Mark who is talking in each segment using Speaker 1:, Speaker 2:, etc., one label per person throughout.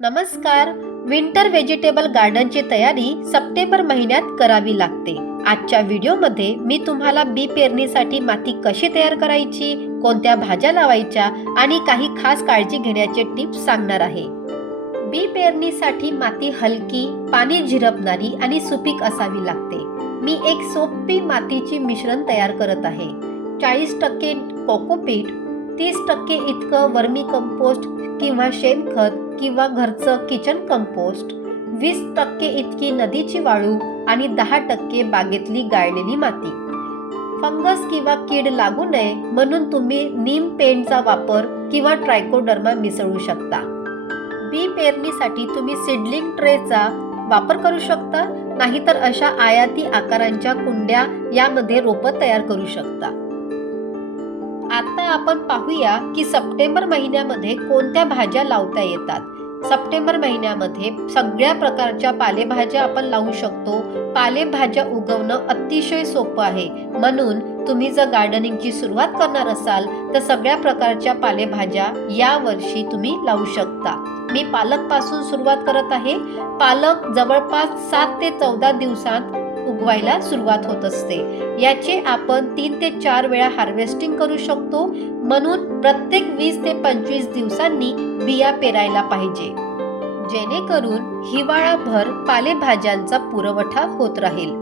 Speaker 1: नमस्कार. Winter vegetable गार्डनची तयारी September महिन्यात करावी लागते. आजच्या व्हिडिओमध्ये मी तुम्हाला बी पेरणीसाठी माती कशी तयार करायची कोणत्या भाज्या लावायच्या आणि काही खास काळजी घेण्याचे टिप्स सांगणार आहे. बी पेरणीसाठी माती हलकी पाणी झिरपणारी आणि सुपीक असावी लागते. मी एक सोपी मातीची मिश्रण तयार करत आहे. चाळीस टक्के कोकोपीट तीस टक्के इतकं वर्मी कंपोस्ट किंवा शेणखत किंवा घरचं किचन कंपोस्ट वीस टक्के इतकी नदीची वाळू आणि दहा टक्के बागेतली गाळलेली माती. फंगस किंवा कीड लागू नये म्हणून तुम्ही नीम पेंटचा वापर किंवा ट्रायकोडर्मा मिसळू शकता. बी पेरणीसाठी तुम्ही सिडलिंग ट्रेचा वापर करू शकता नाहीतर अशा आयाती आकारांच्या कुंड्या यामध्ये रोपं तयार करू शकता. आता आपण पाहूया की सप्टेंबर महिन्यामध्ये कोणत्या भाज्या लावता येतात. सप्टेंबर महिन्यामध्ये सगळ्या प्रकारच्या पालेभाज्या आपण लावू शकतो. पालेभाज्या उगवणं अतिशय सोपं आहे. म्हणून तुम्ही जर गार्डनिंगची सुरुवात करणार असाल तर सगळ्या प्रकारच्या पालेभाज्या या वर्षी तुम्ही लावू शकता. मी पालकपासून सुरुवात करत आहे. पालक जवळपास सात ते चौदा दिवसात उगवायला सुरुवात होत असते. याचे आपण तीन ते चार वेळा हार्वेस्टिंग करू शकतो. म्हणून प्रत्येक वीस ते पंचवीस दिवसांनी बिया पेरायला पाहिजे. जेणेकरून हिवाळाभर पालेभाज्यांचा पुरवठा होत राहील.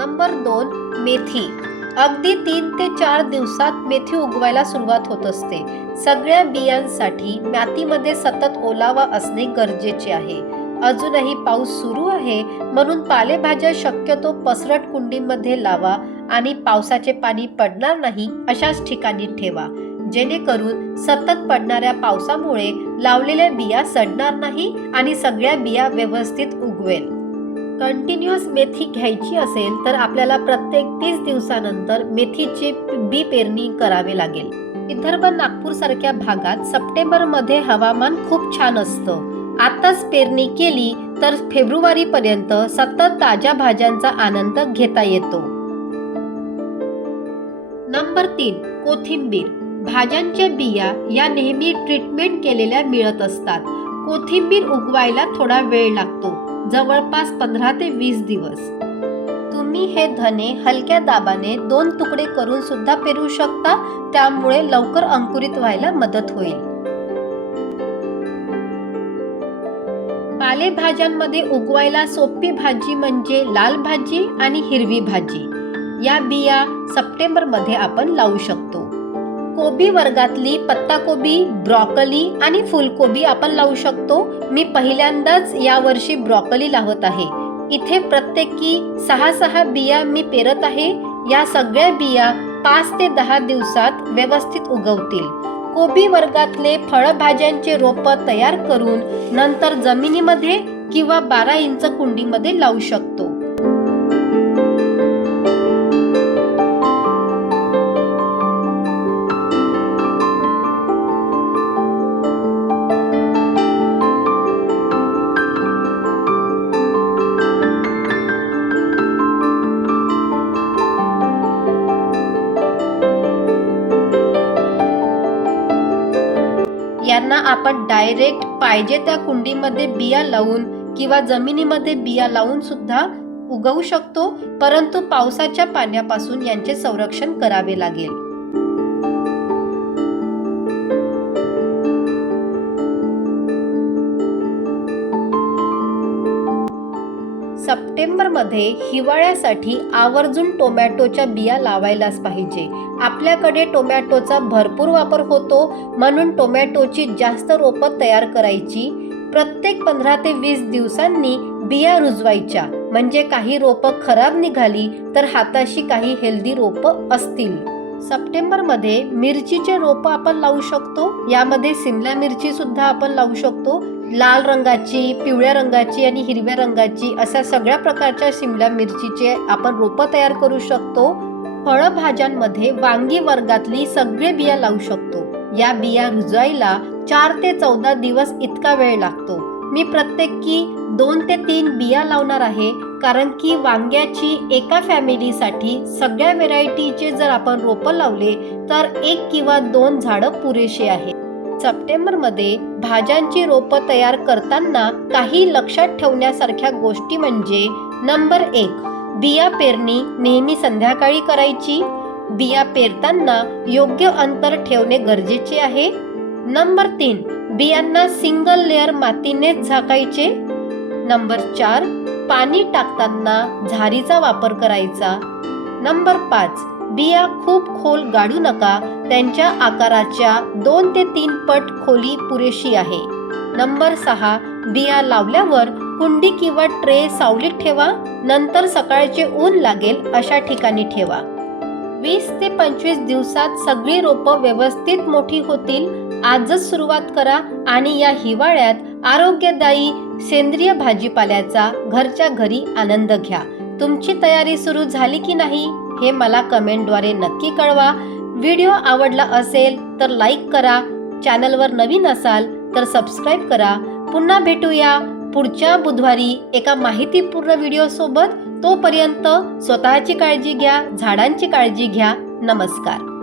Speaker 1: नंबर दोन मेथी. अगदी तीन ते चार दिवसात मेथी उगवायला सुरुवात होत असते. सगळ्या बियांसाठी मातीमध्ये सतत ओलावा असणे गरजेचे आहे. अजूनही पाऊस सुरू आहे म्हणून पालेभाज्या शक्यतो पसरट कुंडीमध्ये लावा आणि पावसाचे पाणी पडणार नाही अशाच ठिकाणी ठेवा. जेणेकरून सतत पडणाऱ्या पावसामुळे लावलेल्या बिया सडणार नाही आणि सगळ्या बिया व्यवस्थित उगवेल. कंटिन्युअस मेथी घ्यायची असेल तर आपल्याला प्रत्येक तीस दिवसानंतर मेथीची बी पेरणी करावी लागेल. विदर्भ नागपूर सारख्या भागात सप्टेंबरमध्ये हवामान खूप छान असतं. आताच पेरणी केली तर फेब्रुवारी पर्यंत सतत ताज्या भाज्यांचा आनंद घेता येतो. नंबर तीन कोथिंबीर. भाज्यांच्या बिया या नेहमी ट्रीटमेंट केलेल्या मिळत असतात. कोथिंबीर उगवायला थोडा वेळ लागतो जवळपास पंधरा ते वीस दिवस. तुम्ही हे धने हलक्या दाबाने दोन तुकडे करून सुद्धा पेरू शकता त्यामुळे लवकर अंकुरित व्हायला मदत होईल. पालेभाज्यांमध्ये उगवायला सोपी भाजी म्हणजे लाल भाजी आणि हिरवी भाजी. या बिया सप्टेंबरमध्ये आपण लावू शकतो. कोबी वर्गातली पत्ताकोबी ब्रॉकली आणि फुलकोबी आपण लावू शकतो. मी पहिल्यांदाच यावर्षी ब्रॉकली लावत आहे. इथे प्रत्येकी सहा सहा बिया मी पेरत आहे. या सगळ्या बिया पाच ते दहा दिवसात व्यवस्थित उगवतील. कोबी वर्गातले फळभाज्यांचे रोप तयार करून नंतर जमिनीमध्ये किंवा बारा इंच कुंडीमध्ये लावू शकतो. त्यांना आपण डायरेक्ट पाहिजे त्या कुंडीमध्ये बिया लावून किंवा जमिनीमध्ये बिया लावून सुद्धा उगवू शकतो परंतु पावसाच्या पाण्यापासून यांचे संरक्षण करावे लागेल. सप्टेंबरमध्ये हिवाळ्यासाठी आवर्जून टोमॅटोच्या बिया लावायलाच पाहिजे. आपल्याकडे टोमॅटोचा भरपूर वापर होतो म्हणून टोमॅटोची जास्त रोपं तयार करायची. प्रत्येक पंधरा ते वीस दिवसांनी बिया रुजवायच्या. म्हणजे काही रोपं खराब निघाली तर हाताशी काही हेल्दी रोपं असतील. सप्टेंबरमध्ये मिरचीचे रोपं आपण लावू शकतो. यामध्ये सिमला मिरची सुद्धा आपण लावू शकतो. लाल रंगाची पिवळ्या रंगाची आणि हिरव्या रंगाची अशा सगळ्या प्रकारच्या शिमला मिरचीचे आपण रोपं तयार करू शकतो. फळभाज्यांमध्ये वांगी वर्गातली सगळे बिया लावू शकतो. या बिया रुजायला चार ते चौदा दिवस इतका वेळ लागतो. मी प्रत्येकी दोन ते तीन बिया लावणार आहे कारण की वांग्याची एका फॅमिलीसाठी सगळ्या व्हेरायटीचे जर आपण रोपं लावले तर एक किंवा दोन झाडं पुरेसे आहे सप्टेंबरमध्ये भाज्यांची रोपं तयार करताना काही लक्षात ठेवण्यासारख्या गोष्टी म्हणजे नंबर एक बिया पेरणी नेहमी संध्याकाळी करायची. बिया पेरताना योग्य अंतर ठेवणे गरजेचे आहे. नंबर तीन बियांना सिंगल लेअर मातीनेच झाकायचे. नंबर चार पाणी टाकताना झारीचा वापर करायचा. नंबर पाच बिया खूप खोल गाडू नका. त्यांच्या आकाराच्या दोन ते तीन पट खोली पुरेशी आहे. नंबर सहा बिया लावल्यावर कुंडी किंवा ट्रे सावलीत ठेवा नंतर सकाळचे ऊन लागेल अशा ठिकाणी ठेवा. वीस ते पंचवीस दिवसात सगळी रोपं व्यवस्थित मोठी होतील आजच सुरुवात करा आणि या हिवाळ्यात आरोग्यदायी सेंद्रिय भाजीपाल्याचा घरच्या घरी आनंद घ्या. तुमची तयारी सुरू झाली की नाही हे मला कमेंटद्वारे नक्की कळवा. व्हिडिओ आवडला असेल तर लाईक करा. चॅनलवर नवीन असाल तर सबस्क्राईब करा. पुन्हा भेटूया पुढच्या बुधवारी एका माहितीपूर्ण व्हिडिओसोबत तोपर्यंत स्वतःची काळजी घ्या झाडांची काळजी घ्या. नमस्कार.